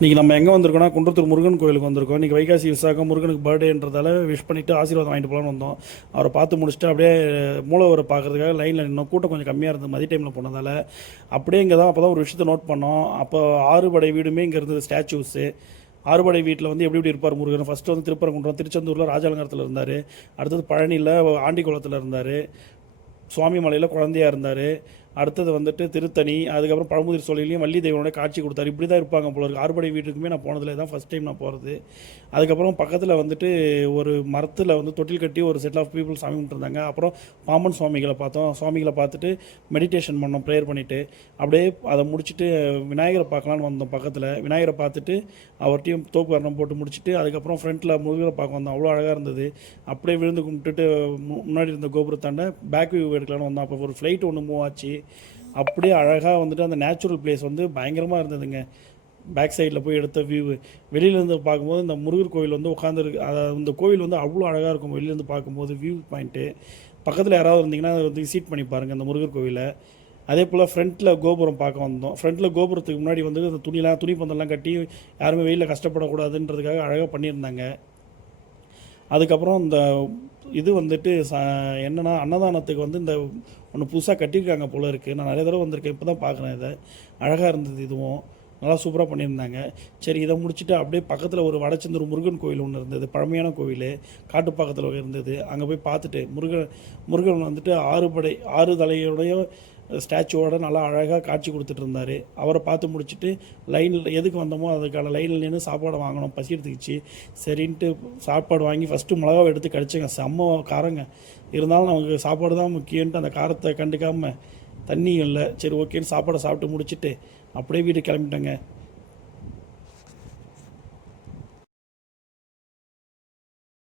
இன்றைக்கி நம்ம எங்கே வந்திருக்கோம்னா குன்றத்தூர் முருகன் கோயிலுக்கு வந்திருக்கோம். இன்றைக்கி வைகாசி விசாகம் முருகனுக்கு பர்த்டேன்றதால விஷ் பண்ணிவிட்டு ஆசீர்வாதம் வாங்கிட்டு போகலான்னு வந்தோம். அவரை பார்த்து முடிச்சுட்டு அப்படியே மூலவரை பார்க்குறதுக்காக லைனில் நின்னோம். கூட்டம் கொஞ்சம் கம்மியாக இருந்தது மதிய டைமில் போனதால். அப்படியே இங்கே தான் அப்போ தான் ஒரு விஷயத்தை நோட் பண்ணோம். அப்போ ஆறுபடை வீடுமே இங்கே இருந்தது ஸ்டாச்சூஸு. ஆறுபடை வீட்டில் வந்து எப்படி எப்படி இருப்பார் முருகன். ஃபஸ்ட்டு வந்து திருப்பரங்குன்றம் திருச்செந்தூரில் ராஜாலங்கரத்தில் இருந்தார். அடுத்தது பழனியில் ஆண்டிக்குளத்தில் இருந்தார். சுவாமி மலையில் குழந்தையாக இருந்தார். அடுத்தது வந்துட்டு திருத்தணி, அதுக்கப்புறம் பழமுதிர் சோலையிலையும் வள்ளி தெய்வனோட காட்சி கொடுத்தாரு. இப்படி தான் இருப்பாங்க போல இருக்குது. ஆறுபடை வீட்டுக்குமே நான் போனதில்லை, தான் ஃபஸ்ட் டைம் நான் போகிறது. அதுக்கப்புறம் பக்கத்தில் வந்துட்டு ஒரு மரத்தில் வந்து தொட்டில் கட்டி ஒரு செட் ஆஃப் பீப்புள் சாமி கும்பிட்டுருந்தாங்க. அப்புறம் பாம்பன் சுவாமிகளை பார்த்தோம். சுவாமிகளை பார்த்துட்டு மெடிடேஷன் பண்ணோம், ப்ரேயர் பண்ணிவிட்டு. அப்படியே அதை முடிச்சுட்டு விநாயகரை பார்க்கலான்னு வந்தோம். பக்கத்தில் விநாயகரை பார்த்துட்டு அவர்கிட்டையும் தோப்பு வரணம் போட்டு முடிச்சுட்டு அதுக்கப்புறம் ஃப்ரண்ட்டில் முருகரை பார்க்க வந்தோம். அவ்வளோ அழகாக இருந்தது. அப்படியே விழுந்து கும்பிட்டுட்டு முன்னாடி இருந்த கோபுரத்தாண்ட பேக் வியூ எடுக்கலான்னு வந்தோம். அப்போ ஒரு ஃப்ளைட் ஒன்று மூவ் ஆச்சு. அப்படியே அழகாக வந்துட்டு அந்த நேச்சுரல் பிளேஸ் வந்து பயங்கரமாக இருந்ததுங்க. பேக் சைடில் போய் எடுத்த வியூ வெளியிலேருந்து பார்க்கும்போது இந்த முருகர் கோவில் வந்து உட்காந்துருக்கு. இந்த கோவில் வந்து அவ்வளோ அழகாக இருக்கும் வெளியிலேருந்து பார்க்கும்போது வியூ பாயிண்ட்டு. பக்கத்தில் யாராவது இருந்தீங்கன்னா அதை வந்து விசிட் பண்ணி பாருங்கள் அந்த முருகர் கோவிலை. அதே போல் ஃப்ரண்ட்டில் கோபுரம் பார்க்க வந்தோம். ஃப்ரண்ட்டில் கோபுரத்துக்கு முன்னாடி வந்து அந்த துணி பந்தெல்லாம் கட்டி யாருமே வெயிலில் கஷ்டப்படக்கூடாதுன்றதுக்காக அழகாக பண்ணியிருந்தாங்க. அதுக்கப்புறம் இந்த இது வந்துட்டு என்னென்னா அன்னதானத்துக்கு வந்து இந்த ஒன்று புதுசாக கட்டியிருக்காங்க போல இருக்குது. நான் நிறைய தடவை வந்திருக்கேன், இப்போ தான் பார்க்குறேன். இதை அழகாக இருந்தது. இதுவும் நல்லா சூப்பராக பண்ணியிருந்தாங்க. சரி, இதை முடிச்சுட்டு அப்படியே பக்கத்தில் ஒரு வடச்செந்தூர் முருகன் கோவில் ஒன்று இருந்தது. பழமையான கோவில் காட்டுப்பாக்கத்தில் இருந்தது. அங்கே போய் பார்த்துட்டு முருகன் வந்துட்டு ஆறு தலையோடைய ஸ்டாச்சுவோட நல்லா அழகாக காட்சி கொடுத்துட்டு இருந்தார். அவரை பார்த்து முடிச்சுட்டு லைனில் எதுக்கு வந்தோமோ அதுக்கான லைனில் நின்று சாப்பாடு வாங்கணும், பசி எடுத்துக்கிச்சு. சரின்ட்டு சாப்பாடு வாங்கி ஃபஸ்ட்டு மிளகாவை எடுத்து கடிச்சேங்க. செம்ம காரங்க. இருந்தாலும் நமக்கு சாப்பாடு தான் முக்கியன்ட்டு அந்த காரத்தை கண்டுக்காமல் தண்ணி இல்லை. சரி ஓகேன்னு சாப்பாடை சாப்பிட்டு முடிச்சுட்டு அப்படியே வீட்டுக்கு கிளம்பிட்டேங்க.